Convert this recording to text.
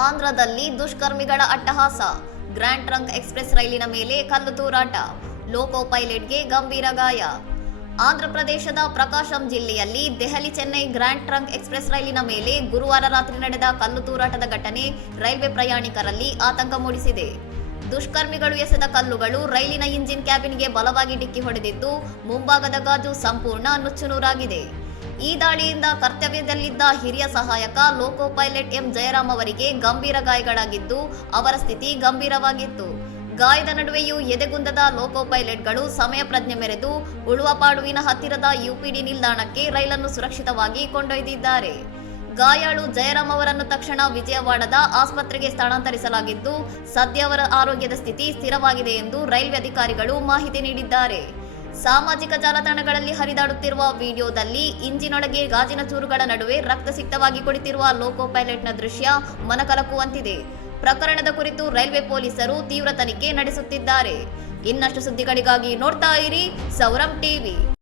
ಆಂಧ್ರದಲ್ಲಿ ದುಷ್ಕರ್ಮಿಗಳ ಅಟ್ಟಹಾಸ. Grand trunk express ರೈಲಿನ ಮೇಲೆ ಕಲ್ಲು ತೂರಾಟ. ಲೋಕೋ ಪೈಲಟ್‌ಗೆ ಗಂಭೀರ ಗಾಯ. ಆಂಧ್ರಪ್ರದೇಶದ ಪ್ರಕಾಶಂ ಜಿಲ್ಲೆಯಲ್ಲಿ Delhi Chennai grand trunk express ರೈಲಿನ ಮೇಲೆ ಗುರುವಾರ ರಾತ್ರಿ ನಡೆದ ಕಲ್ಲು ತೂರಾಟದ ಘಟನೆ ರೈಲ್ವೆ ಪ್ರಯಾಣಿಕರಲ್ಲಿ ಆತಂಕ ಮೂಡಿಸಿದೆ. ದುಷ್ಕರ್ಮಿಗಳು ಎಸೆದ ಕಲ್ಲುಗಳು ರೈಲಿನ ಇಂಜಿನ್ ಕ್ಯಾಬಿನ್ಗೆ ಬಲವಾಗಿ ಡಿಕ್ಕಿ ಹೊಡೆದಿದ್ದು, ಮುಂಭಾಗದ ಗಾಜು ಸಂಪೂರ್ಣ ನುಚ್ಚುನೂರಾಗಿದೆ. ಈ ದಾಳಿಯಿಂದ ಕರ್ತವ್ಯದಲ್ಲಿದ್ದ ಹಿರಿಯ ಸಹಾಯಕ ಲೋಕೋ ಪೈಲಟ್ ಎಂ ಜಯರಾಮ್ ಅವರಿಗೆ ಗಂಭೀರ ಗಾಯಗಳಾಗಿದ್ದು, ಅವರ ಸ್ಥಿತಿ ಗಂಭೀರವಾಗಿತ್ತು. ಗಾಯದ ನಡುವೆಯೂ ಎದೆಗುಂದದ ಲೋಕೋ ಪೈಲಟ್ಗಳು ಸಮಯ ಪ್ರಜ್ಞೆ ಮೆರೆದು ಉಳುವಪಾಡುವಿನ ಹತ್ತಿರದ ಯುಪಿಡಿ ನಿಲ್ದಾಣಕ್ಕೆ ರೈಲನ್ನು ಸುರಕ್ಷಿತವಾಗಿ ಕೊಂಡೊಯ್ದಿದ್ದಾರೆ. ಗಾಯಾಳು ಜಯರಾಮ್ ಅವರನ್ನು ತಕ್ಷಣ ವಿಜಯವಾಡದ ಆಸ್ಪತ್ರೆಗೆ ಸ್ಥಳಾಂತರಿಸಲಾಗಿದ್ದು, ಸದ್ಯ ಅವರ ಆರೋಗ್ಯದ ಸ್ಥಿತಿ ಸ್ಥಿರವಾಗಿದೆ ಎಂದು ರೈಲ್ವೆ ಅಧಿಕಾರಿಗಳು ಮಾಹಿತಿ ನೀಡಿದ್ದಾರೆ. ಸಾಮಾಜಿಕ ಜಾಲತಾಣಗಳಲ್ಲಿ ಹರಿದಾಡುತ್ತಿರುವ ವಿಡಿಯೋದಲ್ಲಿ ಇಂಜಿನೊಳಗೆ ಗಾಜಿನ ಚೂರುಗಳ ನಡುವೆ ರಕ್ತಸಿಕ್ತವಾಗಿ ಕುಳಿತಿರುವ ಲೋಕೋ ಪೈಲಟ್ನ ದೃಶ್ಯ ಮನಕಲಕುವಂತಿದೆ. ಪ್ರಕರಣದ ಕುರಿತು ರೈಲ್ವೆ ಪೊಲೀಸರು ತೀವ್ರ ತನಿಖೆ ನಡೆಸುತ್ತಿದ್ದಾರೆ. ಇನ್ನಷ್ಟು ಸುದ್ದಿಗಳಿಗಾಗಿ ನೋಡ್ತಾ ಇರಿ ಸೌರಂ ಟಿವಿ.